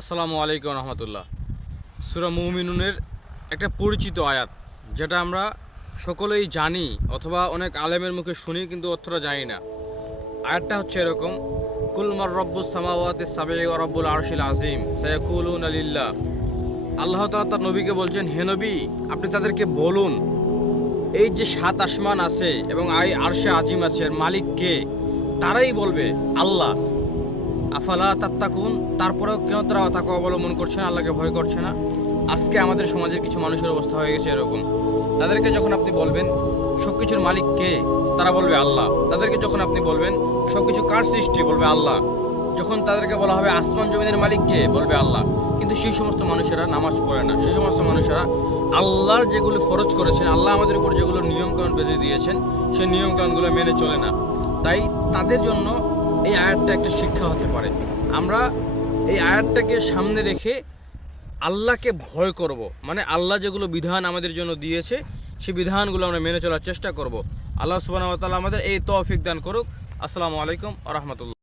আসসালামু আলাইকুম রহমতুল্লাহ। সূরা মুমিনুনের একটা পরিচিত আয়াত, যেটা আমরা সকলেই জানি অথবা অনেক আলেমের মুখে শুনি, কিন্তু অতটা জানি না। আয়াতটা হচ্ছে এরকম: কুল মার রব্বুস সামাওয়াতি সাবঈ ওয়া রব্বুল আরশিল আযীম সায়াকুলুনা লিল্লাহ। আল্লাহ তাআলা তার নবীকে বলছেন, হে নবী, আপনি তাদেরকে বলুন, এই যে সাত আসমান আছে এবং আরশে আজিম আছে, এর মালিক কে? তারাই বলবে আল্লাহ। আফালা তাত্তাকুন, তারপরেও কেউ তারা তাকওয়া অবলম্বন করছে না, আল্লাহকে ভয় করছে না। আজকে আমাদের সমাজের কিছু মানুষের অবস্থা হয়ে গেছে এরকম। তাদেরকে যখন আপনি বলবেন সবকিছুর মালিক কে, তারা বলবে আল্লাহ। তাদেরকে যখন আপনি বলবেন সবকিছু কার সৃষ্টি, বলবে আল্লাহ। যখন তাদেরকে বলা হবে আসমান জমিনের মালিক কে, বলবে আল্লাহ। কিন্তু সেই সমস্ত মানুষেরা নামাজ পড়ে না। সেই সমস্ত মানুষেরা আল্লাহর যেগুলো ফরজ করেছেন, আল্লাহ আমাদের উপর যেগুলো নিয়মকানুন বেঁধে দিয়েছেন, সেই নিয়মকানুনগুলো মেনে চলে না। তাই তাদের জন্য এই আয়াতটা একটা শিক্ষা হতে পারে। আমরা এই আয়াতটাকে সামনে রেখে আল্লাহকে ভয় করব, মানে আল্লাহ যেগুলো বিধান আমাদের জন্য দিয়েছে সেই বিধানগুলো আমরা মেনে চলার চেষ্টা করব। আল্লাহ সুবহানাহু ওয়া তাআলা আমাদের এই তৌফিক দান করুক। আসসালামু আলাইকুম ওয়া রাহমাতুল্লাহ।